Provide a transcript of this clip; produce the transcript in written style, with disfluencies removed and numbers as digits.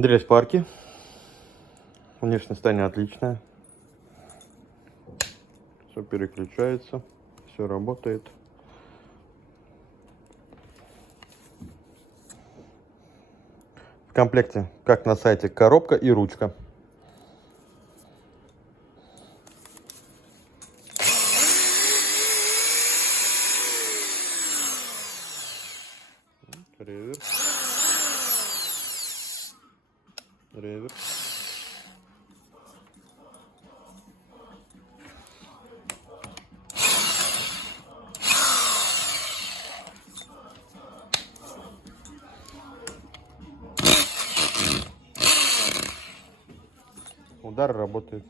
Дрель Спарки. Внешнее состояние отличное. Все переключается, все работает. В комплекте, как на сайте, коробка и ручка. Реверс. Реверс. Удар работает.